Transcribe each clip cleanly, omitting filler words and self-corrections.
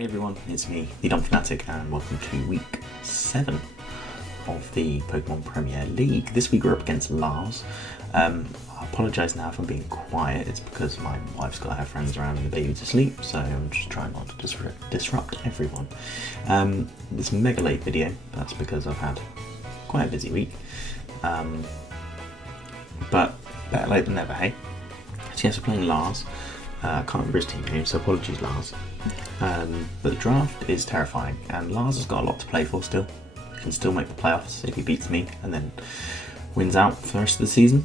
Hey everyone, it's me, the Dumb Fanatic, and welcome to week 7 of the Pokemon Premier League. This week we're up against Lars. I apologise now if I'm being quiet, it's because my wife's got her friends around and the baby's asleep, so I'm just trying not to disrupt everyone. This mega late video, that's because I've had quite a busy week. But better late than never, hey? So yes, we're playing Lars. I can't remember his team name, so apologies Lars. But the draft is Tera-Fying, and Lars has got a lot to play for still. He can still make the playoffs if he beats me and then wins out for the rest of the season.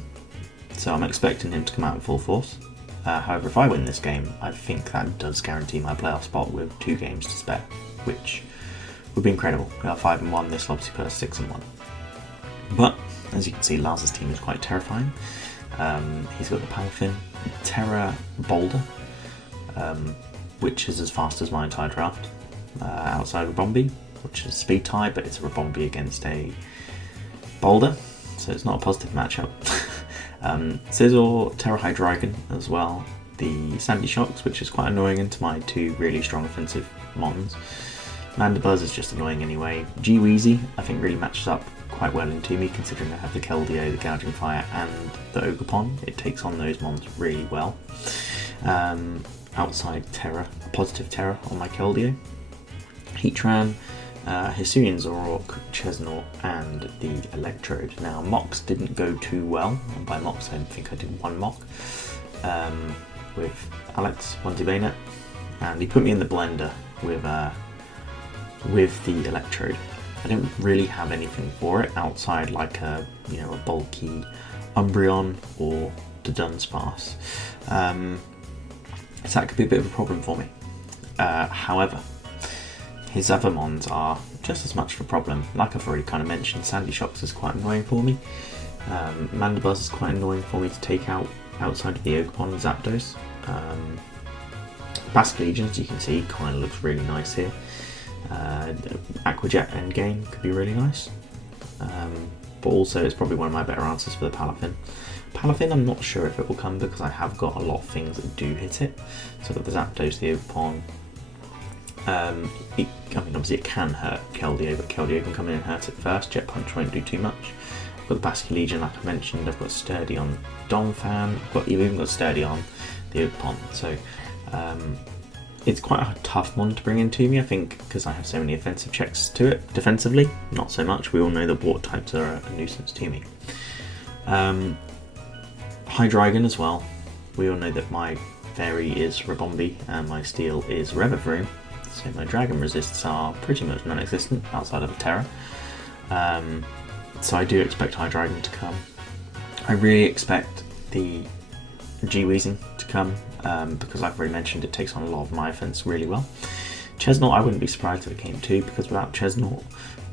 So I'm expecting him to come out in full force. However, if I win this game, I think that does guarantee my playoff spot with 2 games to spare, which would be incredible. We are 5-1, this will obviously put us 6-1. But, as you can see, Lars' team is quite terrifying. He's got the Palafin, Boulder, which is as fast as my entire draft, outside Rabombi, which is speed tie, but it's a Rabombi against a Boulder, so it's not a positive matchup. Scizor, Tera-Hydreigon as well, the Sandy Shocks, which is quite annoying into my 2 really strong offensive Mons. Mandibuzz is just annoying anyway. G-Weezy I think really matches up quite well into me, considering I have the Keldeo, the Gouging Fire and the Ogerpon. It takes on those Mons really well. Outside Terra, a positive Terra on my Keldeo. Heatran, Hisuian Zoroark, Chesnaught and the Electrode. Now Mox didn't go too well, and by Mox I think I did 1 Mock with Alex, 1 Bayonet, and he put me in the blender with the Electrode. I didn't really have anything for it outside like a bulky Umbreon or the Dunsparce. So that could be a bit of a problem for me. However, his other Mons are just as much of a problem. Like I've already kind of mentioned, Sandy Shocks is quite annoying for me. Mandibuzz is quite annoying for me to take out outside of the Ogerpon and Zapdos. Basculegion, as you can see, kind of looks really nice here. Aquajet endgame could be really nice, but also it's probably one of my better answers for the Palafin. Palafin I'm not sure if it will come because I have got a lot of things that do hit it. So I've got the Zapdos, the Ogerpon. I mean obviously it can hurt Keldeo, but Keldeo can come in and hurt it first. Jet Punch won't do too much. I've got the Basculegion like I mentioned, I've got Sturdy on Donphan, I've even got Sturdy on the Ogerpon. So it's quite a tough one to bring into me, I think, because I have so many offensive checks to it. Defensively, not so much. We all know that water types are a nuisance to me. Hydreigon as well. We all know that my Fairy is Rabombi and my Steel is Revavroom, so my Dragon resists are pretty much non-existent outside of a Terra. So I do expect Hydreigon to come. I really expect the G-Weezing to come, because like I've already mentioned, it takes on a lot of my offense really well. Chesnaught, I wouldn't be surprised if it came too, because without Chesnaught,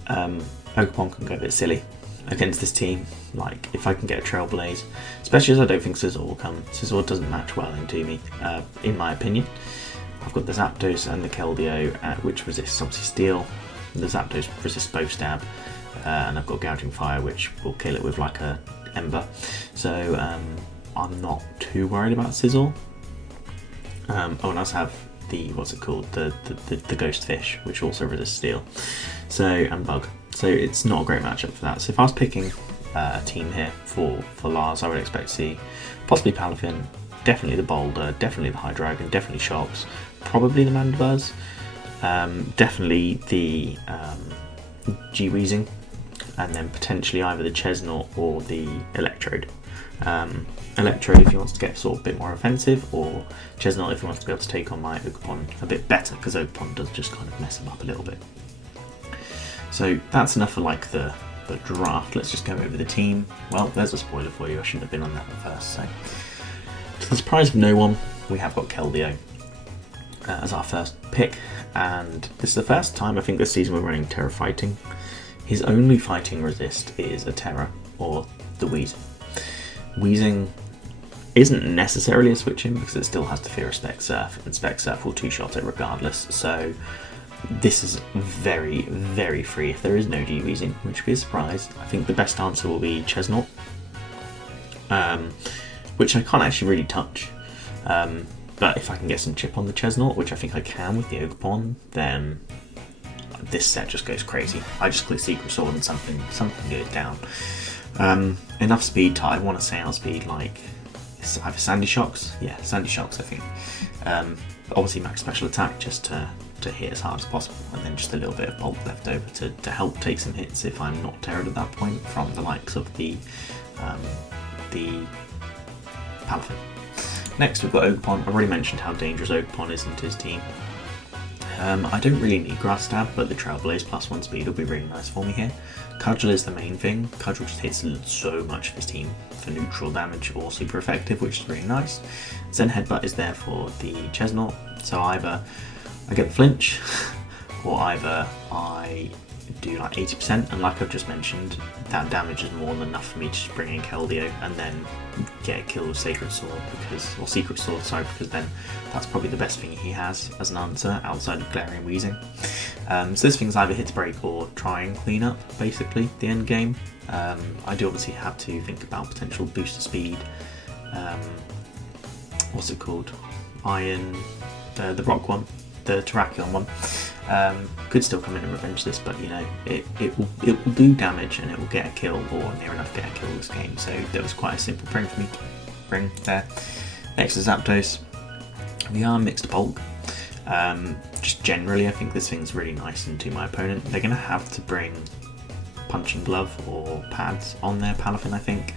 Ogerpon can go a bit silly against this team. Like if I can get a Trailblaze, especially as I don't think Scizor will come. Scizor doesn't match well into me, in my opinion. I've got the Zapdos and the Keldeo, which resists obviously Steel. The Zapdos resists both Stab, and I've got Gouging Fire, which will kill it with like a Ember. So I'm not too worried about Scizor. Oh, and I also have the, what's it called, the Ghost Fish, which also resists Steel, so, and Bug. So it's not a great matchup for that. So if I was picking a team here for Lars, I would expect to see possibly Palafin, definitely the Boulder, definitely the Hydreigon, definitely Shocks, probably the Mandibuzz, definitely the G-Weezing, and then potentially either the Chesnaught or the Electrode. Electrode if he wants to get sort of a bit more offensive, or Chesnaught if he wants to be able to take on my Ogerpon a bit better, because Ogerpon does just kind of mess him up a little bit. So that's enough for like the draft. Let's just go over the team. Well, there's a spoiler for you, I shouldn't have been on that one first. So to the surprise of no one, we have got Keldeo as our first pick, and this is the first time I think this season we're running Terra Fighting. His only fighting resist is a Terra or the Weezing. Weezing isn't necessarily a switch in because it still has the fear of Spec Surf, and Spec Surf will 2-shot it regardless, so this is very, very free if there is no G-Weezing, which would be a surprise. I think the best answer will be Chesnaught, which I can't actually really touch. But if I can get some chip on the Chesnaught, which I think I can with the Ogerpon, then this set just goes crazy. I just click Secret Sword and something goes down. Enough speed to, I want to say outspeed like either Sandy Shocks, yeah, Sandy Shocks I think. Obviously max special attack just to hit as hard as possible, and then just a little bit of bulk left over to help take some hits if I'm not terrored at that point from the likes of the Palafin. Next we've got Ogerpon. I've already mentioned how dangerous Ogerpon is into his team. I don't really need Grass Stab, but the Trailblaze +1 speed will be really nice for me here. Cudgel is the main thing. Cudgel just hits so much of his team for neutral damage or super effective, which is really nice. Zen Headbutt is there for the Chesnaught, so either I get the flinch, or either I do like 80%, and like I've just mentioned, that damage is more than enough for me to just bring in Keldeo and then get a kill with Secret Sword, because then that's probably the best thing he has as an answer outside of Galarian Weezing. So this thing's either hit to break or try and clean up, basically, the end game. I do obviously have to think about potential booster speed. What's it called? Iron, the rock one, the Terrakion one. Could still come in and revenge this, but you know, it will do damage and it will get a kill, or near enough get a kill this game, so that was quite a simple bring for me to bring there. Next is Zapdos. We are mixed bulk. Just generally I think this thing's really nice into my opponent. They're going to have to bring Punching Glove or pads on their Palafin, I think.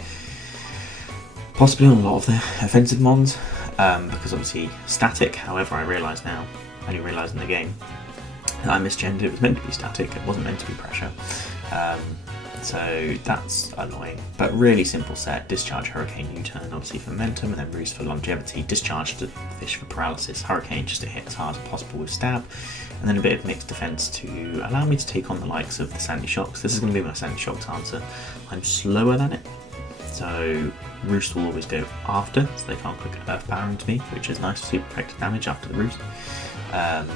Possibly on a lot of the offensive mons, because obviously static, however I realise now, only realised in the game, I misgendered. It was meant to be static, it wasn't meant to be pressure. So that's annoying, but really simple set. Discharge Hurricane U-turn obviously for momentum, and then Roost for longevity, Discharge to Fish for paralysis, Hurricane just to hit as hard as possible with stab, and then a bit of mixed defense to allow me to take on the likes of the Sandy Shocks. This is going to be my Sandy Shocks answer. I'm slower than it, so Roost will always go after, so they can't click Earth Power into me, which is nice for super effective damage after the Roost. And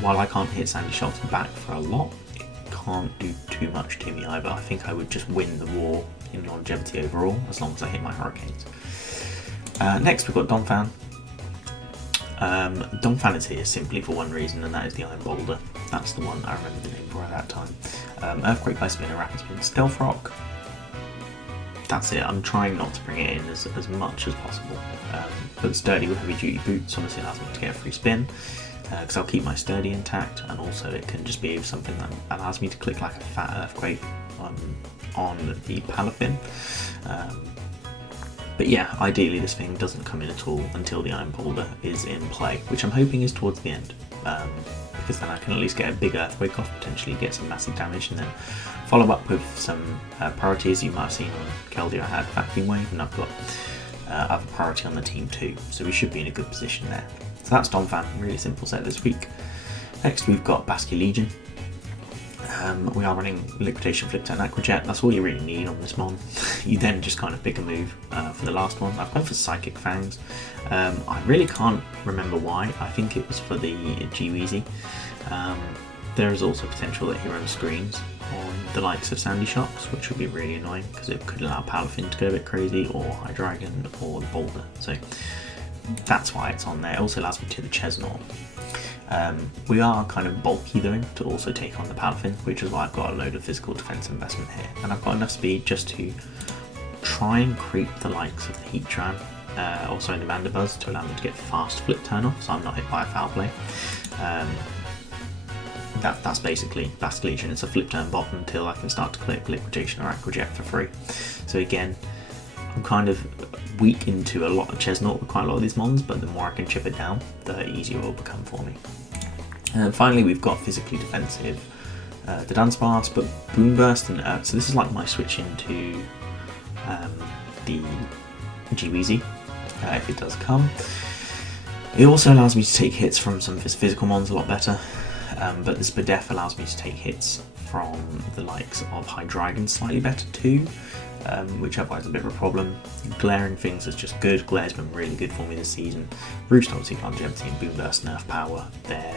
while I can't hit Sandy Shocks back for a lot, it can't do too much to me either. I think I would just win the war in longevity overall, as long as I hit my Hurricanes. Next we've got Donphan. Donphan is here simply for one reason, and that is the Iron Boulder. That's the one I remember the name for at that time. Earthquake, Ice Spin, Rapid Spin, Stealth Rock. That's it. I'm trying not to bring it in as much as possible. But Sturdy with Heavy Duty Boots obviously allows me to get a free spin, because I'll keep my Sturdy intact, and also it can just be something that allows me to click like a fat Earthquake on the Palafin. But yeah, ideally this thing doesn't come in at all until the Iron Boulder is in play, which I'm hoping is towards the end, because then I can at least get a big Earthquake off, potentially get some massive damage, and then follow up with some priorities. You might have seen on Keldeo I had Vacuum Wave, and I've got other priority on the team too, so we should be in a good position there. So that's Donphan, really simple set this week. Next we've got Basky Legion. We are running Liquidation, Flip Turn, Aqua Jet. That's all you really need on this mon. You then just kind of pick a move for the last one. I've gone for Psychic Fangs. I really can't remember why. I think it was for the G-Weezy. There is also potential that he runs screens on the likes of Sandy Shocks, which would be really annoying because it could allow Palafin to go a bit crazy, or Hydreigon, or the Boulder. So that's why it's on there. It also allows me to the Chesnaught. We are kind of bulky though to also take on the Palafin, which is why I've got a load of physical defense investment here, and I've got enough speed just to try and creep the likes of the Heatran, also the Mandibuzz, to allow me to get fast flip turn off, so I'm not hit by a foul play. That's basically Basky Legion. It's a flip turn bot until I can start to click Liquidation or Aqua Jet for free. So again, I'm kind of weak into a lot of Chesnaught with quite a lot of these mons, but the more I can chip it down, the easier it will become for me. And finally we've got physically defensive, the Dunsparce, but Boom Burst and Earth. So this is like my switch into the G-Weezy, if it does come. It also allows me to take hits from some of his physical mons a lot better, but the Spadef allows me to take hits from the likes of Hydreigon slightly better too, which otherwise is a bit of a problem. Glaring things is just good. Glare's been really good for me this season. Roost obviously longevity and Boom Burst nerf power there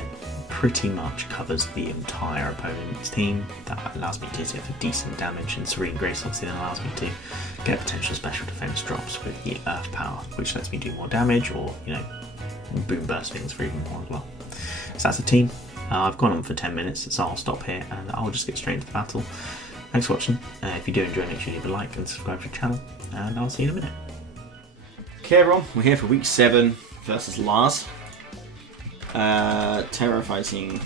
pretty much covers the entire opponent's team. That allows me to hit for decent damage, and Serene Grace obviously then allows me to get potential special defense drops with the Earth power, which lets me do more damage, or you know, and boom burst things for even more as well. So that's the team. I've gone on for 10 minutes, so I'll stop here and I'll just get straight into the battle. Thanks for watching. If you do enjoy, make sure you leave a like and subscribe to the channel, and I'll see you in a minute. Okay everyone, we're here for week 7 versus Lars. Tera fighting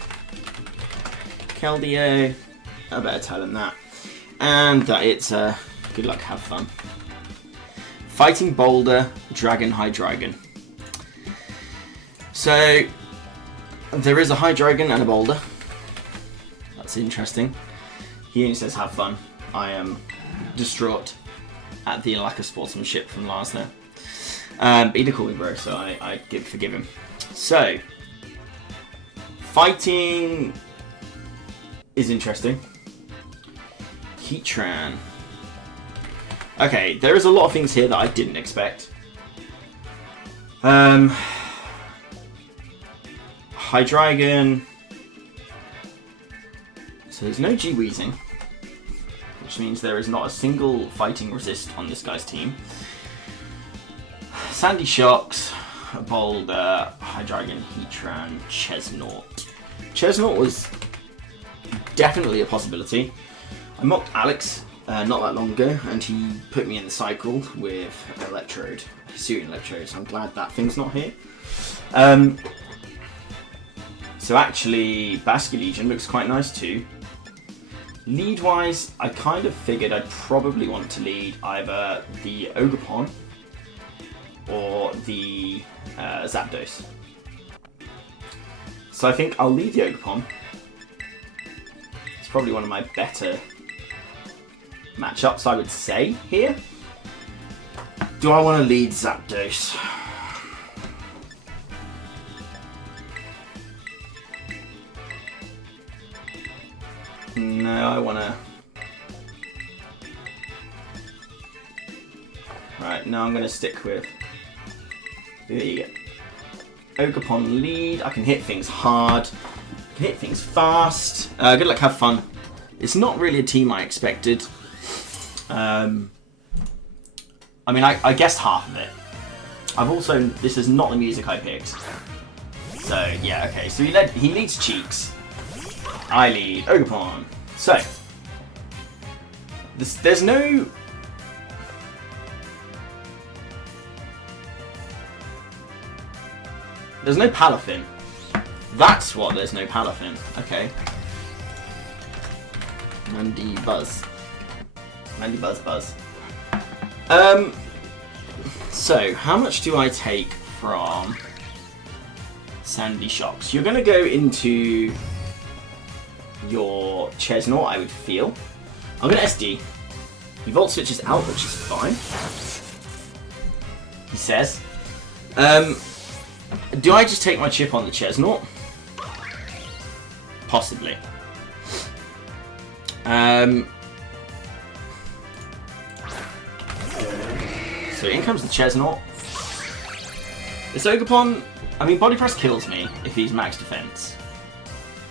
Keldeo. I better tell him that. And that it's good luck, have fun. Fighting Boulder, Dragon, Hydreigon. So there is a Hydreigon and a Boulder. That's interesting. He only says have fun. I am distraught at the lack of sportsmanship from Lars there. But he did call me bro, so I forgive him. So, fighting is interesting. Heatran. Okay, there is a lot of things here that I didn't expect. Hydreigon. So there's no G-Weezing, which means there is not a single fighting resist on this guy's team. Sandy Shocks, Boulder, Hydreigon, Heatran, Chesnaught. Chesnaught was definitely a possibility. I mocked Alex not that long ago, and he put me in the cycle with Electrode, Hisuian Electrode, so I'm glad that thing's not here. So actually, Basculegion looks quite nice too. Lead-wise, I kind of figured I'd probably want to lead either the Ogerpon or the Zapdos. So I think I'll lead the Ogerpon. It's probably one of my better matchups, I would say, here. Do I want to lead Zapdos? No, I want to... Right, now I'm going to stick with the Ogerpon lead. I can hit things hard. I can hit things fast. Good luck, have fun. It's not really a team I expected. I mean, I guessed half of it. I've also... This is not the music I picked. So, yeah, okay. So he leads Cheeks. I lead Ogerpon. So, there's no... There's no Palafin. That's what there's no Palafin. Okay. Mandy Buzz. Mandy Buzz Buzz. So, how much do I take from Sandy Shocks? You're going to go into your Chesnaught, I would feel. I'm going to SD. He Volt switches out, which is fine. He says. Do I just take my chip on the Chesnaught? Possibly. So in comes the Chesnaught. This Ogerpon, I mean, Body Press kills me if he's max defense.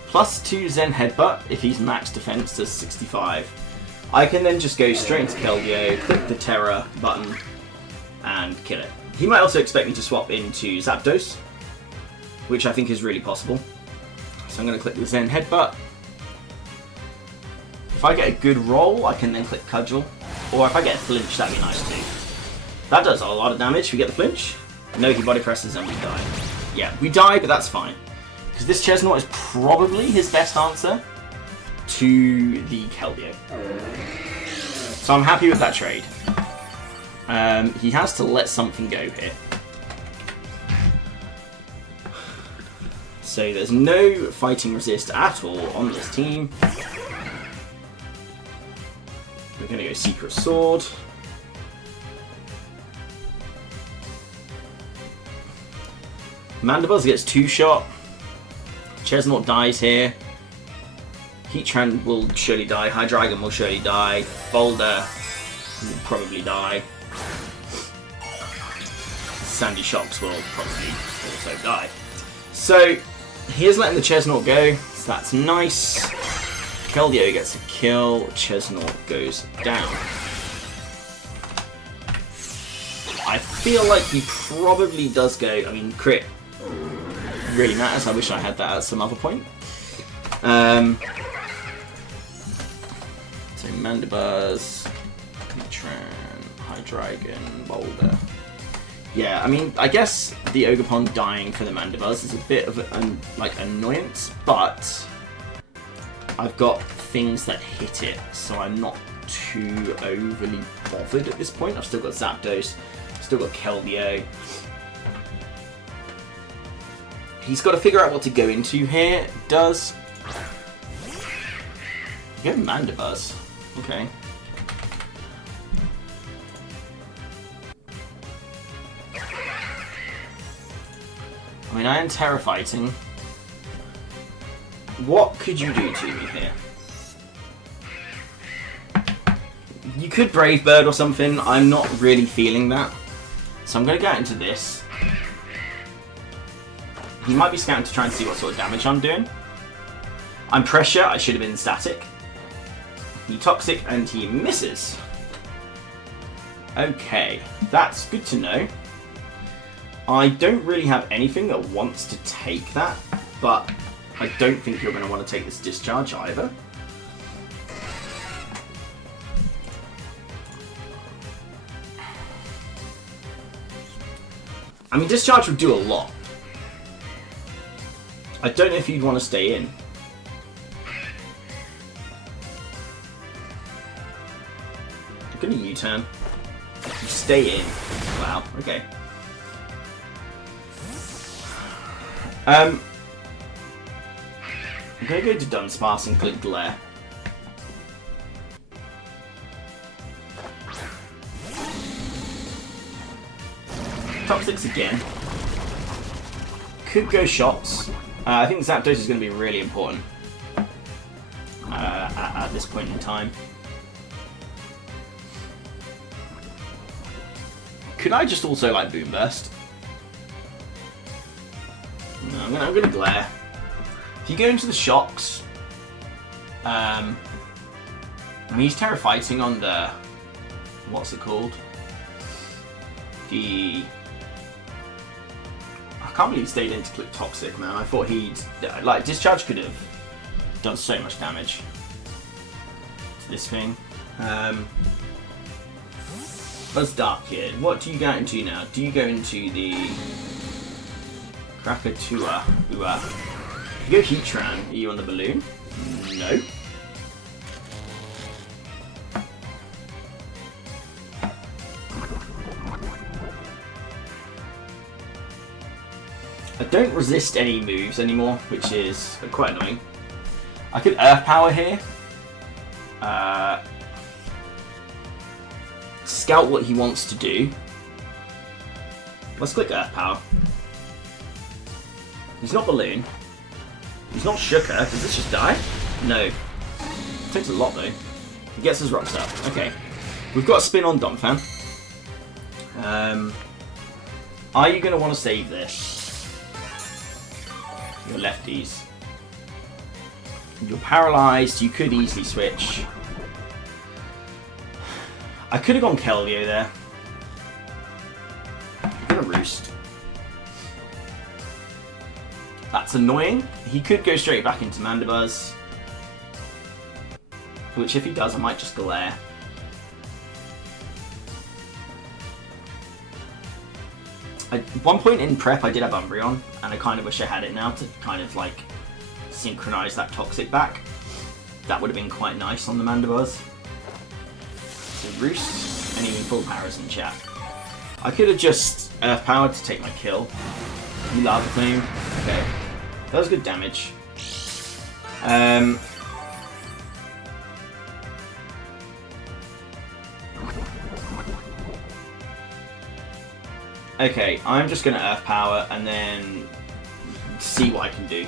+2 Zen Headbutt if he's max defense to 65. I can then just go straight into Keldeo, click the Terra button, and kill it. He might also expect me to swap into Zapdos, which I think is really possible. So I'm going to click the Zen Headbutt. If I get a good roll, I can then click Cudgel. Or if I get a flinch, that'd be nice too. That does a lot of damage if we get the flinch. No, he body presses and we die. Yeah, we die, but that's fine. Because this Chesnaught is probably his best answer to the Keldeo. So I'm happy with that trade. He has to let something go here. So there's no fighting resist at all on this team. We're going to go Secret Sword. Mandibuzz gets 2-shot. Chesnaught dies here. Heatran will surely die. Hydreigon will surely die. Boulder will probably die. Sandy Shocks will probably also die. So here's letting the Chesnaught go. So that's nice. Keldeo gets a kill. Chesnaught goes down. I feel like he probably does go. I mean, crit really matters. I wish I had that at some other point. So Mandibuzz, Catran, Hydreigon, Boulder. Yeah, I mean, I guess the Ogerpon dying for the Mandibuzz is a bit of an annoyance, but I've got things that hit it, so I'm not too overly bothered at this point. I've still got Zapdos, still got Keldeo. He's got to figure out what to go into here. Does go Mandibuzz? Okay. I mean, I am Tera-Fying. What could you do to me here? You could Brave Bird or something. I'm not really feeling that. So I'm going to go into this. He might be scouting to try and see what sort of damage I'm doing. I'm Pressure. I should have been Static. He Toxic and he misses. Okay, that's good to know. I don't really have anything that wants to take that, but I don't think you're going to want to take this Discharge either. I mean, Discharge would do a lot. I don't know if you'd want to stay in. I'm going to U-turn. You stay in. Wow, okay. I'm going to go to Dunsparce and click Glare. Toxics again. Could go Shots. I think Zapdos is going to be really important at this point in time. Could I just also like Boom Burst? No, I'm gonna Glare. If you go into the Shocks, I mean, he's Tera-Fying on the, what's it called? I can't believe he stayed in to click Toxic, man. I thought he'd, like, Discharge could have done so much damage to this thing. Buzz Dark Kid, what do you go into now? Do you go into the Krakatoa? You go Heatran. Are you on the balloon? No. I don't resist any moves anymore, which is quite annoying. I could Earth Power here. Scout what he wants to do. Let's click Earth Power. He's not Balloon. He's not Shooker. Does this just die? No. It takes a lot though. He gets his rocks up. Okay. We've got a spin on Donphan. Are you going to want to save this? Your lefties. You're paralysed. You could easily switch. I could have gone Keldeo there. I'm going to Roost. That's annoying. He could go straight back into Mandibuzz. Which if he does, I might just Glare. At one point in prep I did have Umbreon, and I kind of wish I had it now to kind of like synchronise that Toxic back. That would have been quite nice on the Mandibuzz. So Roost, and even full powers in chat. I could have just Earth Powered to take my kill. You Lava Plume. Okay. That was good damage. Okay, I'm just going to Earth Power and then see what I can do.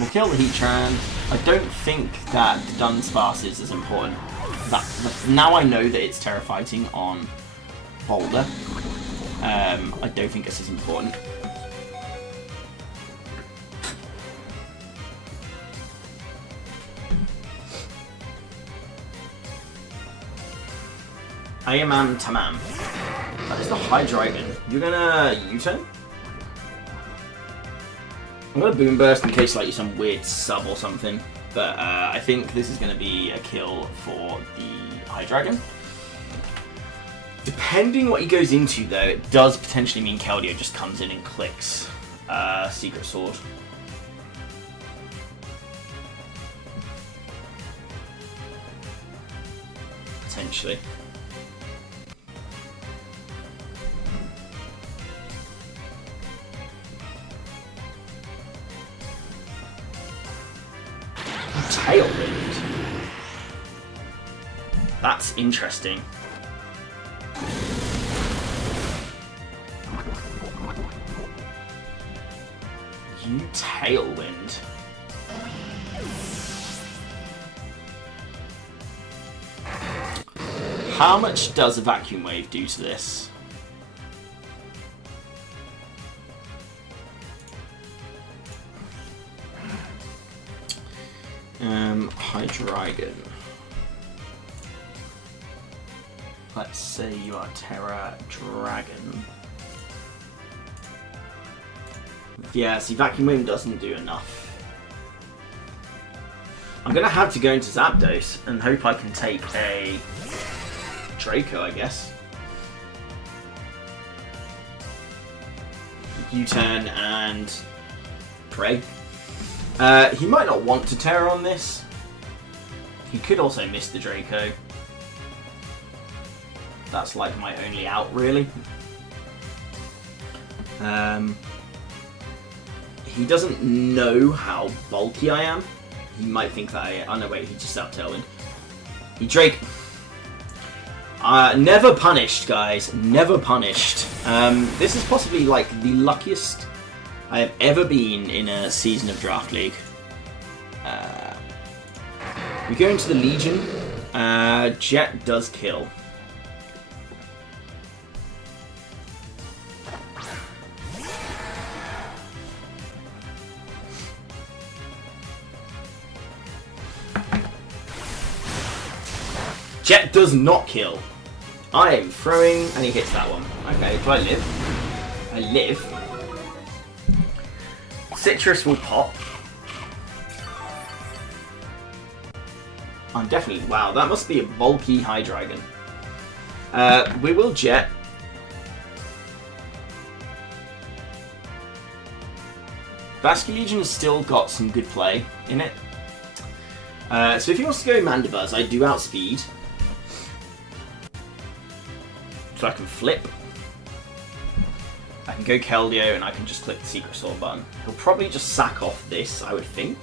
We'll kill the Heatran. I don't think that Dunsparce is as important. Now I know that it's Tera-Fying on Boulder. I don't think this is important. I am Tamam. That is the Hydreigon. You're gonna U-turn? I'm going to Boom Burst in case like some weird sub or something. But I think this is going to be a kill for the High Dragon. Depending what he goes into, though, it does potentially mean Keldeo just comes in and clicks Secret Sword. Potentially. Tailwind. That's interesting. You Tailwind. How much does a Vacuum Wave do to this? High Dragon. Let's say you are Tera-Dragon. Yeah, see, Vacuum Wave doesn't do enough. I'm gonna have to go into Zapdos and hope I can take a Draco, I guess. U-turn and pray. He might not want to Terra on this. He could also miss the Draco. That's like my only out, really. He doesn't know how bulky I am. He might think that oh no, wait, he just out Tailwind. He Drake. Never punished, guys. Never punished. This is possibly like the luckiest I have ever been in a season of Draft League. We go into the Legion. Jet does kill. Jet does not kill. I am throwing, and he hits that one. Okay, do I live? I live. Citrus will pop. I'm definitely... Wow, that must be a bulky High Dragon. We will Jet. Basculegion has still got some good play in it. So if he wants to go Mandibuzz, I do outspeed. So I can flip. I can go Keldeo and I can just click the Secret Sword button. He'll probably just sack off this, I would think.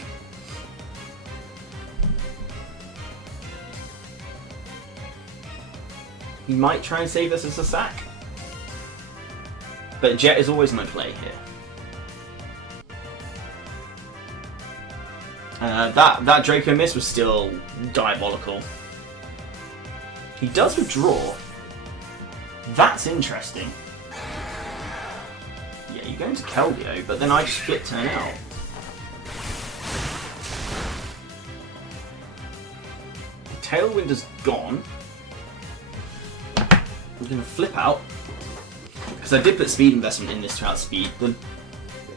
He might try and save this as a sack. But Jet is always my play here. That Draco miss was still diabolical. He does withdraw. That's interesting. Yeah, you go into Keldeo, but then I just flip turn out. Tailwind is gone. I'm going to flip out. Because I did put speed investment in this to outspeed.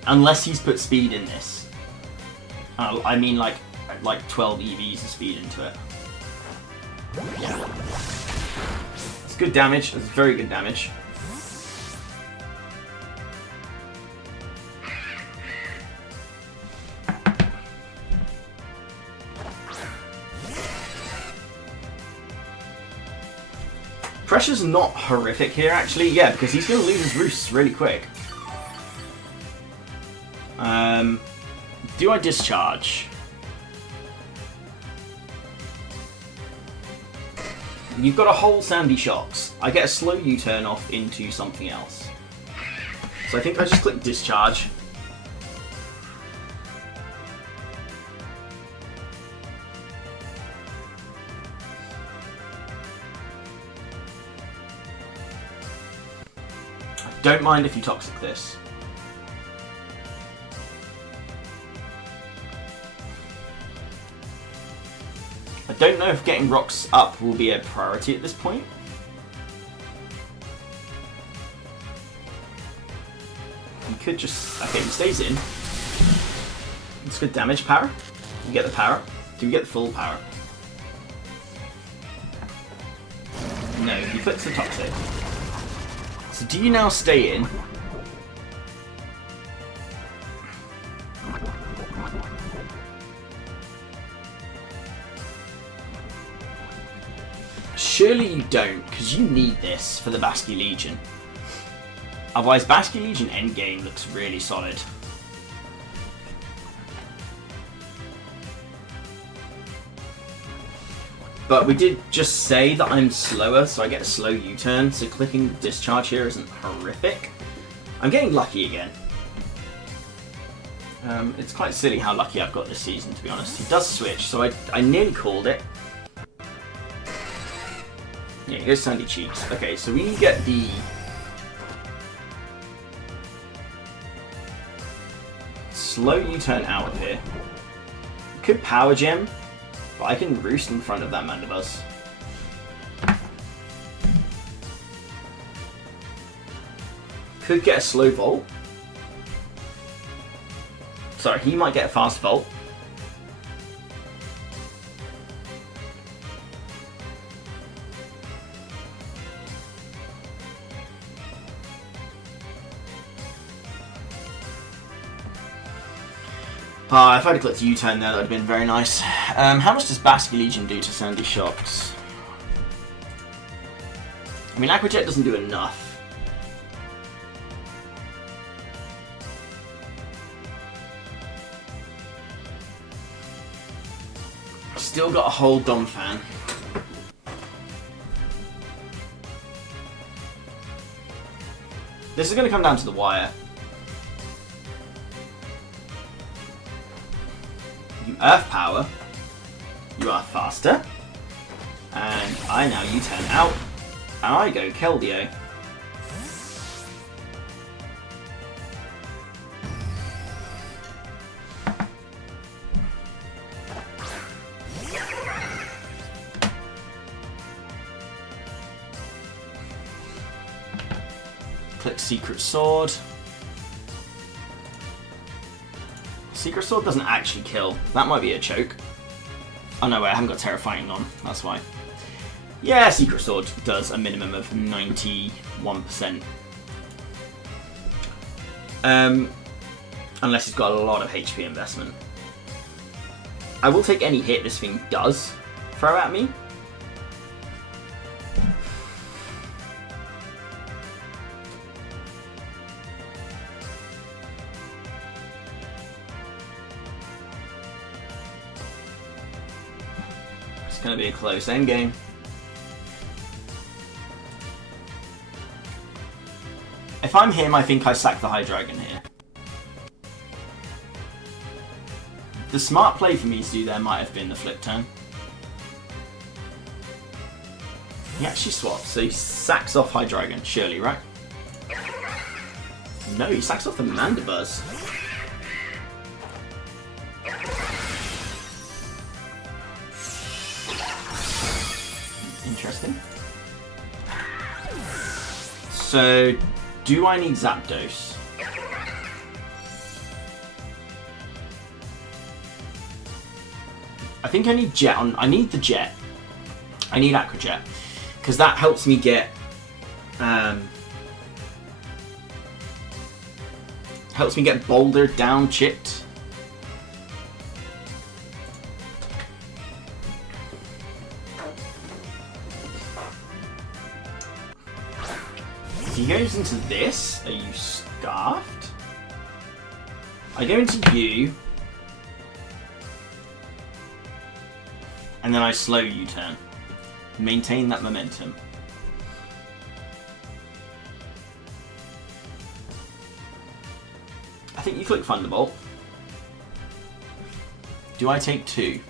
Unless he's put speed in this. I mean like 12 EVs of speed into it. Yeah. It's good damage. It's very good damage. Pressure's not horrific here, actually. Yeah, because he's going to lose his roosts really quick. Do I discharge? You've got a whole Sandy Shocks. I get a slow U-turn off into something else. So I think I just click discharge. I don't mind if you toxic this. I don't know if getting rocks up will be a priority at this point. He could just... Okay, he stays in. It's good damage power. You get the power. Do we get the full power? No, he clicks the toxic. So do you now stay in? Surely you don't, because you need this for the Basque Legion. Otherwise, Basque Legion endgame looks really solid. But we did just say that I'm slower, so I get a slow U-turn, so clicking discharge here isn't horrific. I'm getting lucky again. It's quite silly how lucky I've got this season, to be honest. He does switch, so I nearly called it. Yeah, he goes Sandy Cheeks. Okay, so we get the... slow U-turn out of here. Could Power Gem, but I can roost in front of that Mandibuzz. Could get a slow Volt. Sorry, he might get a fast Volt. If I'd have clicked U-turn there, that would have been very nice. How much does Basque Legion do to Sandy Shocks? I mean, Aqua Jet doesn't do enough. Still got a whole Domfan. This is going to come down to the wire. You Earth Power, you are faster, and I now U-turn out, and I go Keldeo. Click Secret Sword. Secret Sword doesn't actually kill. That might be a choke. Oh no, wait, I haven't got Tera-Fying on. That's why. Yeah, Secret Sword does a minimum of 91%. Unless it's got a lot of HP investment. I will take any hit this thing does throw at me. It's going to be a close endgame. If I'm him, I think I sack the Hydreigon here. The smart play for me to do there might have been the flip turn. He actually swaps, so he sacks off Hydreigon, surely, right? No, he sacks off the Mandibuzz. Interesting. So, do I need Zapdos? I think I need Jet on. I need the Jet. I need Aqua Jet because that helps me get Boulder down chipped. He goes into this. Are you scarfed? I go into you. And then I slow U-turn. Maintain that momentum. I think you click Thunderbolt. Do I take 2?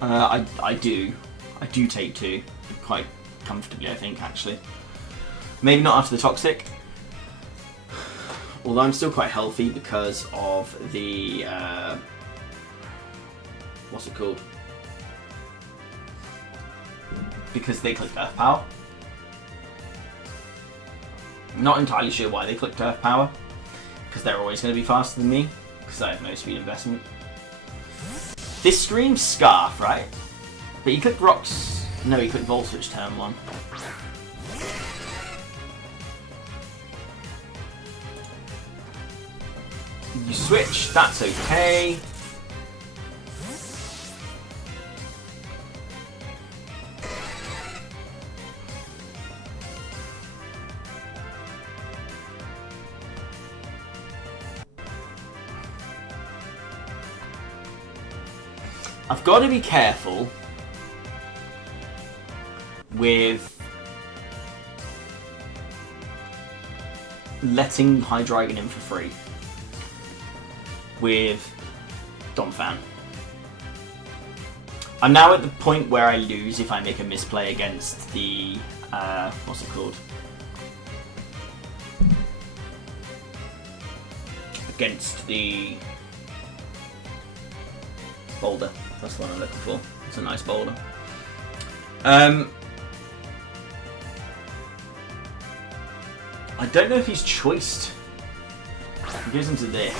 I do. I do take 2. Quite comfortably, I think, actually. Maybe not after the Toxic. Although I'm still quite healthy because of the... what's it called? Because they clicked Earth Power. Not entirely sure why they clicked Earth Power. because they're always going to be faster than me, because I have no speed investment. This screams Scarf, right? But he clicked Rocks. No, he clicked Volt Switch turn 1. You switch, that's okay. I've got to be careful with letting Hydreigon in for free with Donphan. I'm now at the point where I lose if I make a misplay against the what's it called? Against the Boulder. That's the one I'm looking for. It's a nice Boulder. I don't know if he's choiced. He goes into this.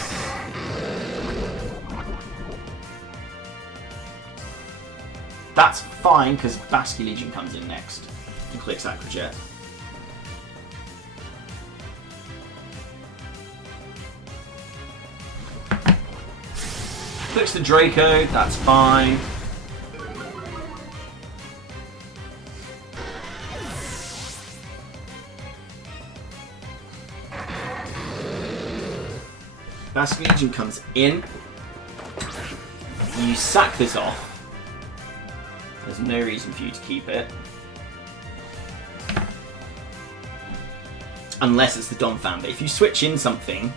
That's fine because Basculegion comes in next and clicks Aqua Jet. Clicks the Draco, that's fine. Basculegion comes in. You sack this off. There's no reason for you to keep it. Unless it's the Donphan, but if you switch in something,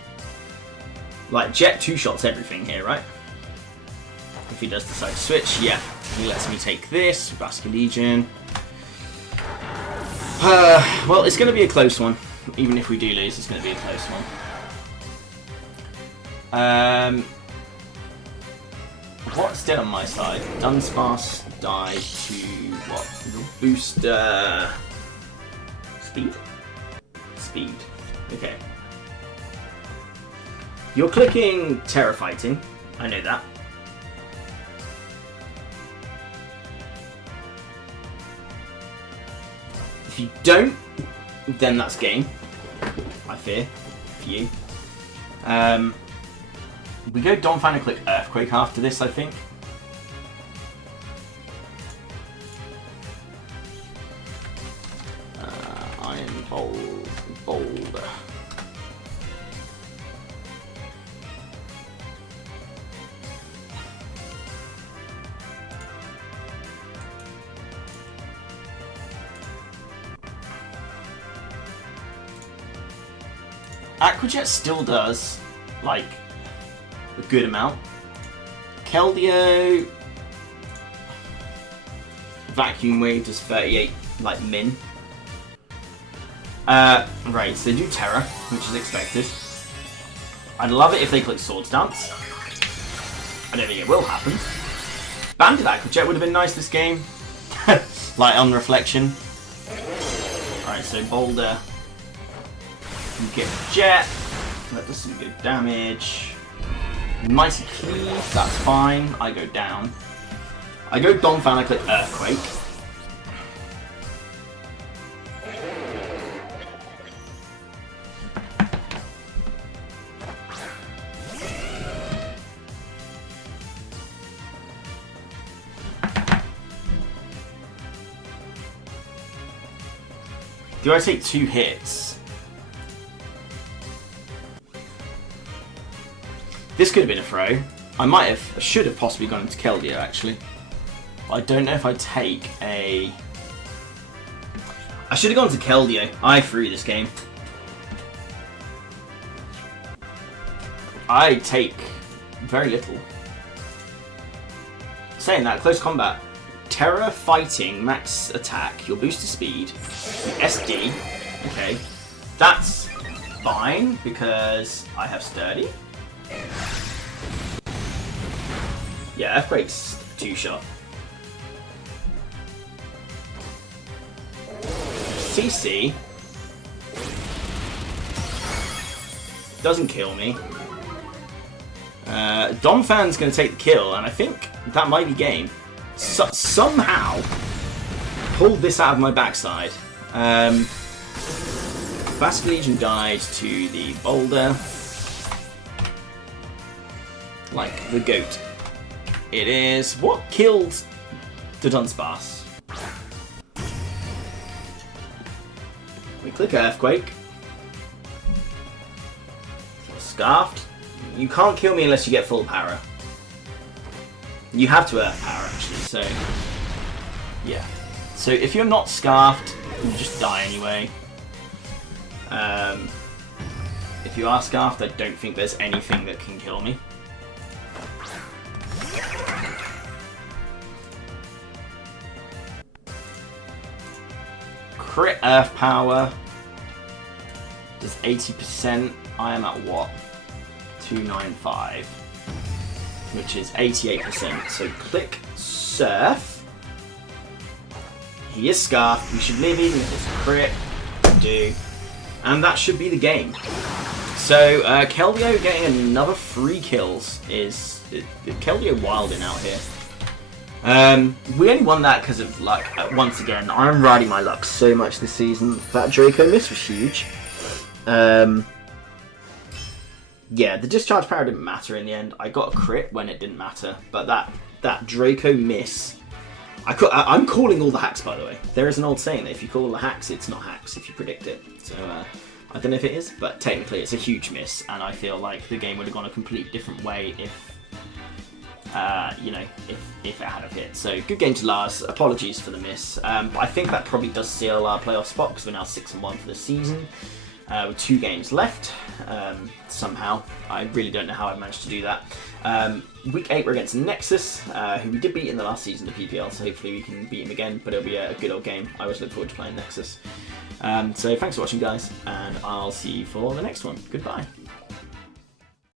like Jet 2-shots everything here, right? If he does decide to switch, yeah. He lets me take this, Basculegion. Well, it's going to be a close one. Even if we do lose, it's going to be a close one. What's dead on my side? Dunsparce died to what? Boost speed? Speed. Okay. You're clicking Tera-Fying. I know that. If you don't, then that's game. I fear for you. We go Donphan and click Earthquake after this, I think. Iron Boulder. Aqua Jet still does, like, a good amount. Keldeo Vacuum Wave does 38, like, min. Right, so they do Terra, which is expected. I'd love it if they click Swords Dance. I don't think it will happen. Banded Aqua Jet would have been nice this game. Like, on reflection. Alright, so Boulder. You get Jet. That does some good damage. Mighty Cleave, that's fine. I go down. I go Donphan, I click Earthquake. Do I take 2 hits? This could have been a throw. I should have possibly gone into Keldeo actually. I don't know if I take a... I should have gone to Keldeo. I threw this game. I take very little. Saying that, close combat. Tera-Fying, max attack, your booster speed, SD. Okay, that's fine because I have Sturdy. Yeah, Earthquake's 2-shot. CC. Doesn't kill me. Domfan's going to take the kill, and I think that might be game. Somehow pulled this out of my backside. Scarlet Legion died to the Boulder. Like the goat. It is what killed the Dunsparce. We click Earthquake. Scarfed. You can't kill me unless you get full power. You have to Earth power actually, so yeah. So if you're not scarfed, you just die anyway. If you are scarfed, I don't think there's anything that can kill me. Crit Earth power does 80%. I am at what? 295, which is 88%. So click Surf. He is scarfed. We should live even if it's a crit. We do. And that should be the game. So Keldeo getting another 3 kills is Keldeo wilding out here. We only won that because of luck. Once again, I'm riding my luck so much this season. That Draco miss was huge. Yeah, the discharge power didn't matter in the end. I got a crit when it didn't matter, but that Draco miss. I'm calling all the hacks, by the way. There is an old saying that if you call the hacks, it's not hacks if you predict it. So I don't know if it is, but technically it's a huge miss, and I feel like the game would have gone a complete different way if if it had have hit. So good game to Lars. Apologies for the miss, but I think that probably does seal our playoff spot because we're now 6-1 for the season. With 2 games left, somehow. I really don't know how I managed to do that. Week 8 we're against Nexus, who we did beat in the last season of PPL, so hopefully we can beat him again, but it'll be a good old game. I always look forward to playing Nexus. So thanks for watching, guys, and I'll see you for the next one. Goodbye.